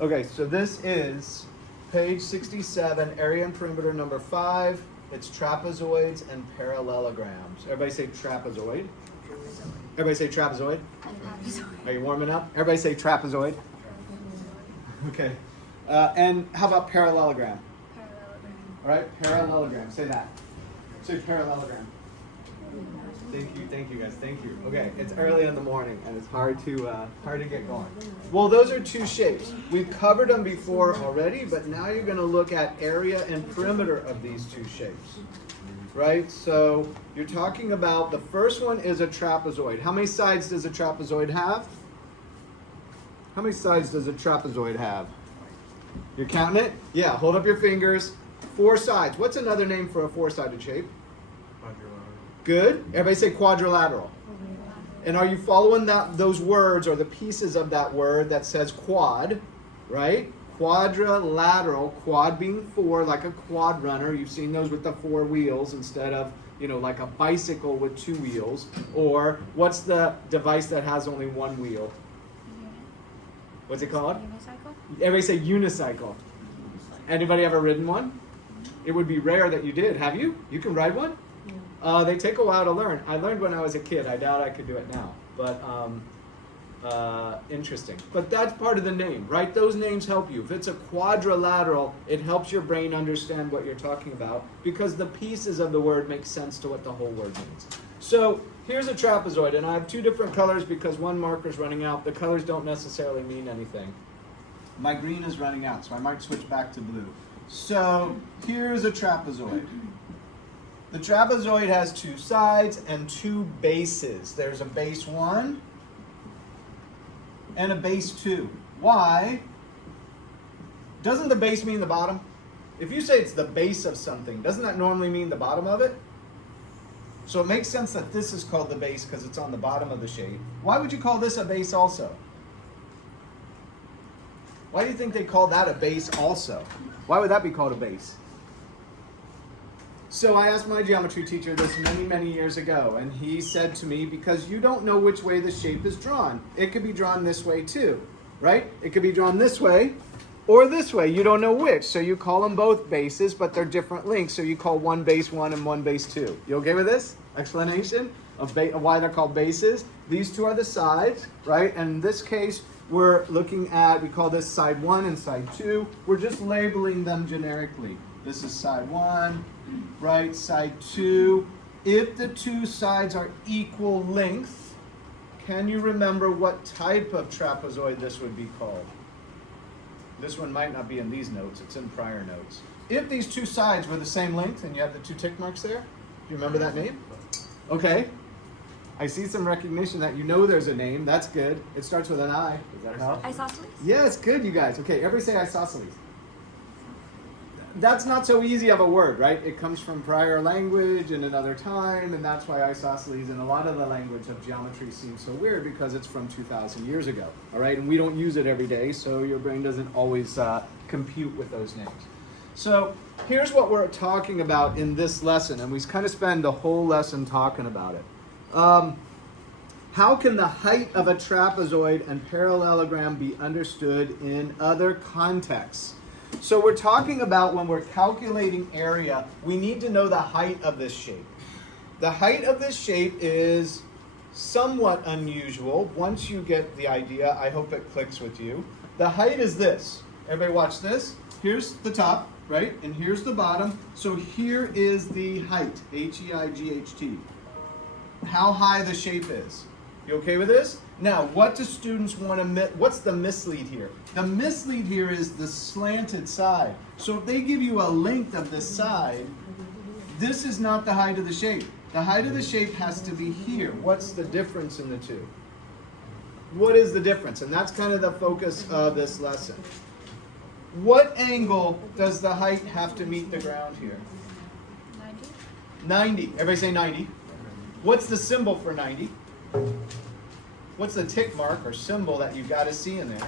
Okay, so this is page 67, area and perimeter number 5. It's trapezoids and parallelograms. Everybody say trapezoid. Everybody say trapezoid. Are you warming up? Everybody say trapezoid. Okay. And how about parallelogram? Parallelogram. All right, parallelogram. Say that. Say parallelogram. Thank you guys, thank you. Okay, it's early in the morning and it's hard to get going. Well, those are two shapes. We've covered them before already, but now you're going to look at area and perimeter of these two shapes. Right? So you're talking about the first one is a trapezoid. How many sides does a trapezoid have? How many sides does a trapezoid have? You're counting it? Yeah, hold up your fingers. 4 sides. What's another name for a 4-sided shape? Good. Everybody say quadrilateral. And are you following those words or the pieces of that word that says quad, right? Quadrilateral, quad being 4, like a quad runner. You've seen those with the 4 wheels instead of, like a bicycle with 2 wheels. Or what's the device that has only 1 wheel? What's it called? Unicycle. Everybody say unicycle. Anybody ever ridden one? It would be rare that you did. Have you? You can ride one? They take a while to learn. I learned when I was a kid. I doubt I could do it now. But interesting. But that's part of the name, right? Those names help you. If it's a quadrilateral, it helps your brain understand what you're talking about because the pieces of the word make sense to what the whole word means. So here's a trapezoid, and I have 2 different colors because one marker's running out. The colors don't necessarily mean anything. My green is running out, so I might switch back to blue. So here's a trapezoid. The trapezoid has 2 sides and 2 bases. There's a base 1 and a base 2. Why? Doesn't the base mean the bottom? If you say it's the base of something, doesn't that normally mean the bottom of it? So it makes sense that this is called the base because it's on the bottom of the shape. Why would you call this a base also? Why do you think they call that a base also? Why would that be called a base? So I asked my geometry teacher this many, many years ago, and he said to me, because you don't know which way the shape is drawn. It could be drawn this way too, right? It could be drawn this way or this way. You don't know which, so you call them both bases, but they're different lengths, so you call one base 1 and one base 2. You okay with this explanation of why they're called bases? These 2 are the sides, right? And in this case, we're looking at, we call this side 1 and side 2. We're just labeling them generically. This is side 1, right, side 2. If the 2 sides are equal length, can you remember what type of trapezoid this would be called? This one might not be in these notes, it's in prior notes. If these 2 sides were the same length and you have the 2 tick marks there, do you remember that name? Okay. I see some recognition that you know there's a name. That's good. It starts with an I. Does that help? Isosceles? Yes, good, you guys. Okay, everybody say isosceles. That's not so easy of a word, right? It comes from prior language in another time, and that's why isosceles in a lot of the language of geometry seems so weird because it's from 2,000 years ago, all right? And we don't use it every day, so your brain doesn't always compute with those names. So here's what we're talking about in this lesson, and we kind of spend the whole lesson talking about it. How can the height of a trapezoid and parallelogram be understood in other contexts? So we're talking about when we're calculating area, we need to know the height of this shape. The height of this shape is somewhat unusual. Once you get the idea, I hope it clicks with you. The height is this. Everybody watch this. Here's the top, right? And here's the bottom. So here is the height, H-E-I-G-H-T. How high the shape is. You okay with this? Now, what do students want to what's the mislead here? The mislead here is the slanted side. So if they give you a length of the side, this is not the height of the shape. The height of the shape has to be here. What's the difference in the 2? What is the difference? And that's kind of the focus of this lesson. What angle does the height have to meet the ground here? 90. Everybody say 90. What's the symbol for 90? What's the tick mark or symbol that you've got to see in there?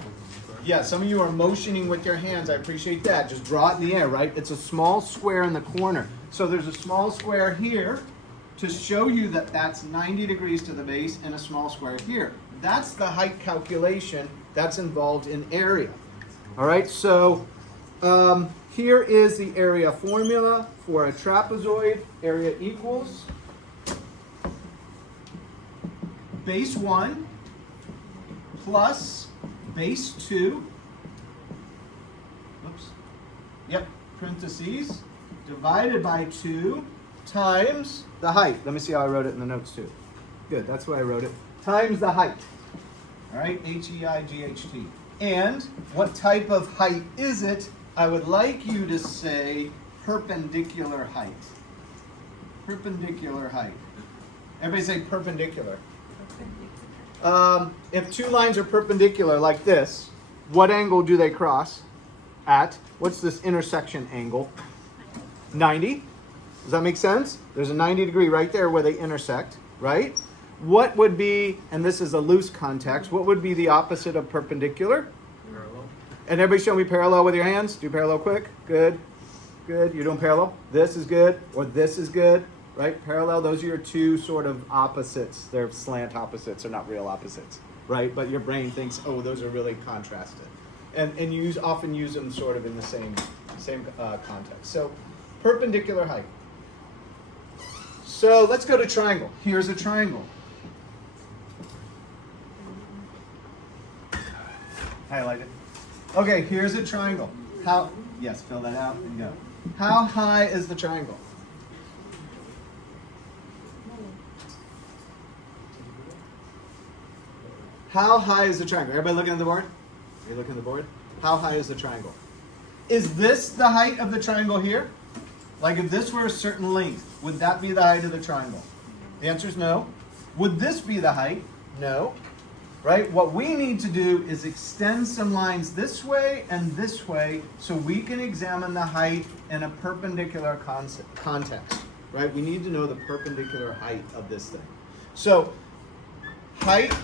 Yeah, some of you are motioning with your hands. I appreciate that. Just draw it in the air, right? It's a small square in the corner. So there's a small square here to show you that that's 90 degrees to the base and a small square here. That's the height calculation that's involved in area. All right, so here is the area formula for a trapezoid. Area equals base 1 plus base 2, oops, yep, parentheses, divided by 2 times the height. Let me see how I wrote it in the notes too. Good, that's why I wrote it. Times the height. All right, H-E-I-G-H-T. And what type of height is it? I would like you to say perpendicular height. Perpendicular height. Everybody say perpendicular. If two lines are perpendicular like this, what angle do they cross at? What's this intersection angle? 90. Does that make sense? There's a 90-degree right there where they intersect, right? What would be, and this is a loose context, what would be the opposite of perpendicular? Parallel. And everybody show me parallel with your hands. Do parallel quick. Good. Good. You're doing parallel. This is good, or this is good. Right? Parallel, those are your two sort of opposites. They're slant opposites. They're not real opposites. Right? But your brain thinks, oh, those are really contrasted. And you often use them sort of in the same context. So perpendicular height. So let's go to triangle. Here's a triangle. Highlight it. Okay, here's a triangle. Yes, fill that out and go. How high is the triangle? How high is the triangle? Everybody looking at the board? Are you looking at the board? How high is the triangle? Is this the height of the triangle here? Like if this were a certain length, would that be the height of the triangle? The answer is no. Would this be the height? No. Right? What we need to do is extend some lines this way and this way so we can examine the height in a perpendicular context. Right? We need to know the perpendicular height of this thing. So, height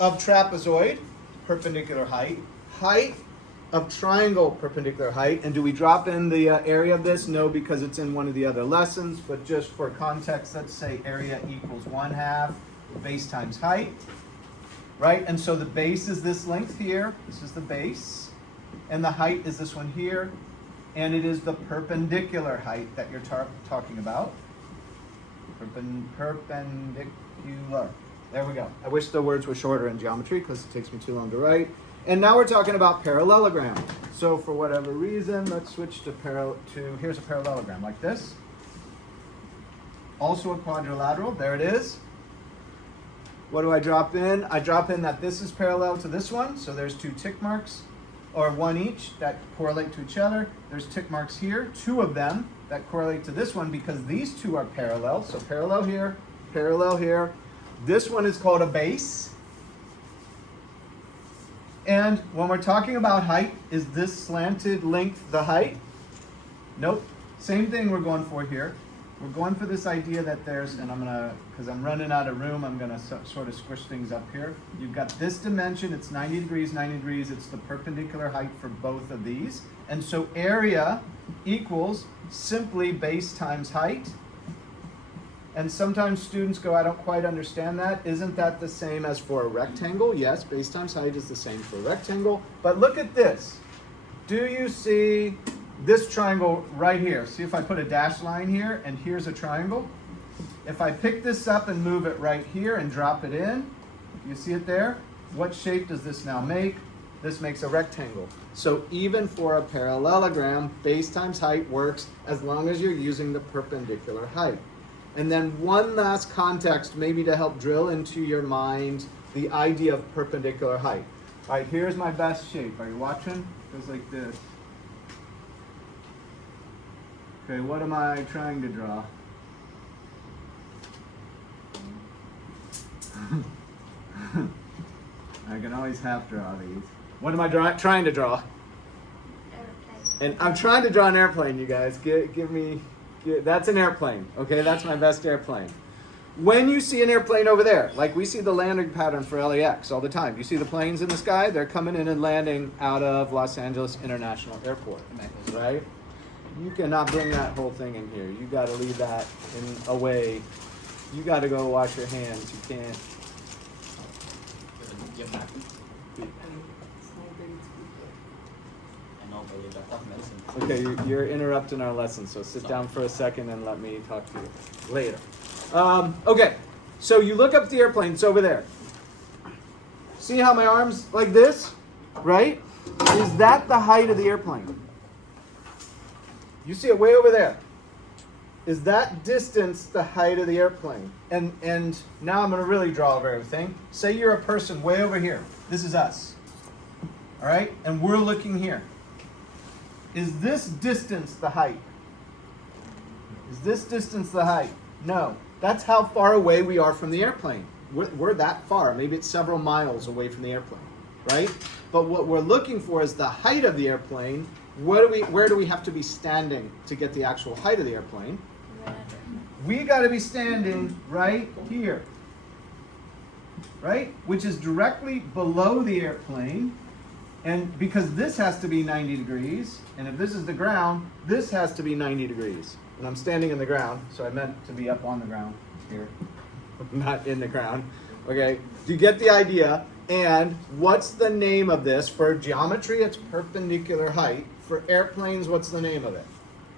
of trapezoid, perpendicular height. Height of triangle, perpendicular height. And do we drop in the area of this? No, because it's in one of the other lessons. But just for context, let's say area equals 1/2 base times height. Right? And so the base is this length here. This is the base. And the height is this one here. And it is the perpendicular height that you're talking about. Perpendicular. There we go. I wish the words were shorter in geometry because it takes me too long to write. And now we're talking about parallelogram. So for whatever reason, let's switch to here's a parallelogram like this. Also a quadrilateral. There it is. What do I drop in? I drop in that this is parallel to this one. So there's 2 tick marks, or one each, that correlate to each other. There's tick marks here, 2 of them that correlate to this one because these 2 are parallel. So parallel here, parallel here. This one is called a base. And when we're talking about height, is this slanted length the height? Nope. Same thing we're going for here. We're going for this idea that there's, and because I'm running out of room, I'm gonna sort of squish things up here. You've got this dimension, it's 90 degrees, 90 degrees, it's the perpendicular height for both of these. And so area equals simply base times height. And sometimes students go, I don't quite understand that. Isn't that the same as for a rectangle? Yes, base times height is the same for a rectangle. But look at this. Do you see this triangle right here? See if I put a dashed line here and here's a triangle. If I pick this up and move it right here and drop it in, you see it there? What shape does this now make? This makes a rectangle. So even for a parallelogram, base times height works as long as you're using the perpendicular height. And then one last context, maybe to help drill into your mind the idea of perpendicular height. All right, here's my best shape. Are you watching? It goes like this. Okay, what am I trying to draw? I can always half draw these. What am I trying to draw? Airplane. And I'm trying to draw an airplane, you guys. That's an airplane, okay? That's my best airplane. When you see an airplane over there, like we see the landing pattern for LAX all the time. You see the planes in the sky? They're coming in and landing out of Los Angeles International Airport, right? You cannot bring that whole thing in here. You got to leave that away. You got to go wash your hands. You can't. Okay, you're interrupting our lesson, so sit down for a second and let me talk to you later. Okay, so you look up the airplane, it's over there. See how my arm's like this, right? Is that the height of the airplane? You see it way over there. Is that distance the height of the airplane? And now I'm going to really draw over everything. Say you're a person way over here. This is us. All right? And we're looking here. Is this distance the height? Is this distance the height? No. That's how far away we are from the airplane. We're that far. Maybe it's several miles away from the airplane, right? But what we're looking for is the height of the airplane. Where do we have to be standing to get the actual height of the airplane? We got to be standing right here, right? Which is directly below the airplane. And because this has to be 90 degrees, and if this is the ground, this has to be 90 degrees. And I'm standing in the ground, so I meant to be up on the ground here, not in the ground. Okay, do you get the idea? And what's the name of this? For geometry, it's perpendicular height. For airplanes, what's the name of it?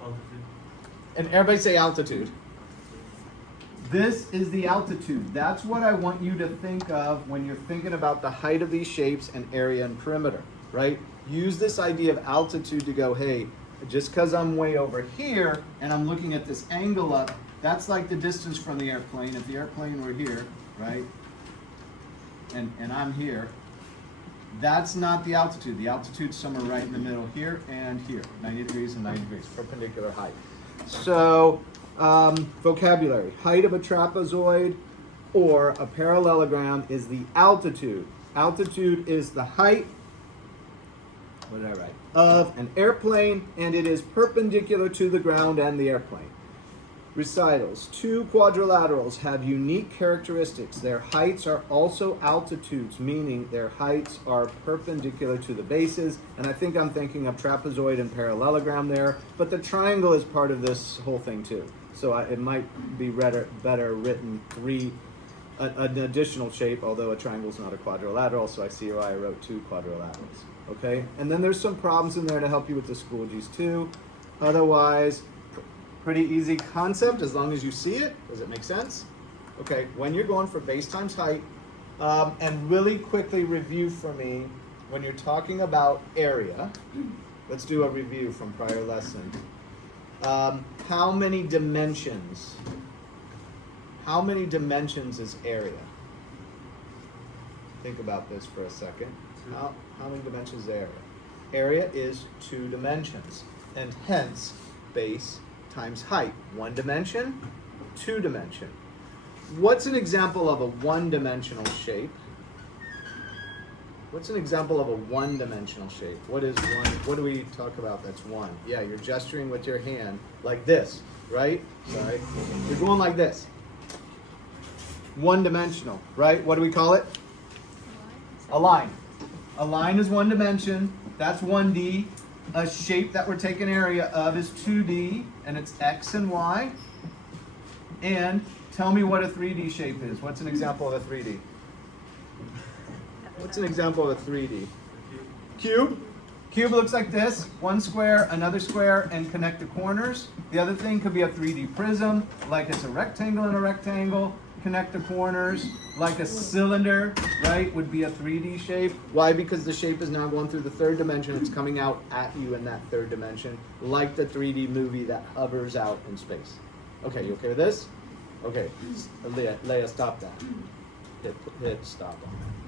Altitude. And everybody say altitude. This is the altitude. That's what I want you to think of when you're thinking about the height of these shapes and area and perimeter, right? Use this idea of altitude to go, hey, just because I'm way over here and I'm looking at this angle up, that's like the distance from the airplane. If the airplane were here, right, and I'm here, that's not the altitude. The altitude's somewhere right in the middle here and here, 90 degrees and 90 degrees, perpendicular height. So, vocabulary. Height of a trapezoid or a parallelogram is the altitude. Altitude is the height, what did I write, of an airplane, and it is perpendicular to the ground and the airplane. Recitals. Two quadrilaterals have unique characteristics. Their heights are also altitudes, meaning their heights are perpendicular to the bases. And I think I'm thinking of trapezoid and parallelogram there, but the triangle is part of this whole thing too. So it might be better written an additional shape, although a triangle is not a quadrilateral, so I see why I wrote two quadrilaterals. Okay, and then there's some problems in there to help you with the school G's too. Otherwise, pretty easy concept as long as you see it. Does it make sense? Okay, when you're going for base times height, and really quickly review for me when you're talking about area. Let's do a review from prior lesson. How many dimensions? How many dimensions is area? Think about this for a second. How many dimensions is area? Area is 2 dimensions, and hence base times height. 1 dimension, 2 dimension. What's an example of a one-dimensional shape? What's an example of a one-dimensional shape? What is one? What do we talk about that's one? Yeah, you're gesturing with your hand like this, right? Sorry. You're going like this. One-dimensional, right? What do we call it? A line. A line is 1 dimension. That's 1D. A shape that we're taking area of is 2D, and it's X and Y. And tell me what a 3D shape is. What's an example of a 3D? What's an example of a 3D? Cube. Cube looks like this. 1 square, another square, and connect the corners. The other thing could be a 3D prism, like it's a rectangle and a rectangle. Connect the corners, like a cylinder, right, would be a 3D shape. Why? Because the shape is now going through the 3rd dimension. It's coming out at you in that 3rd dimension, like the 3D movie that hovers out in space. Okay, you okay with this? Okay, Leah, stop that. Hit stop on that.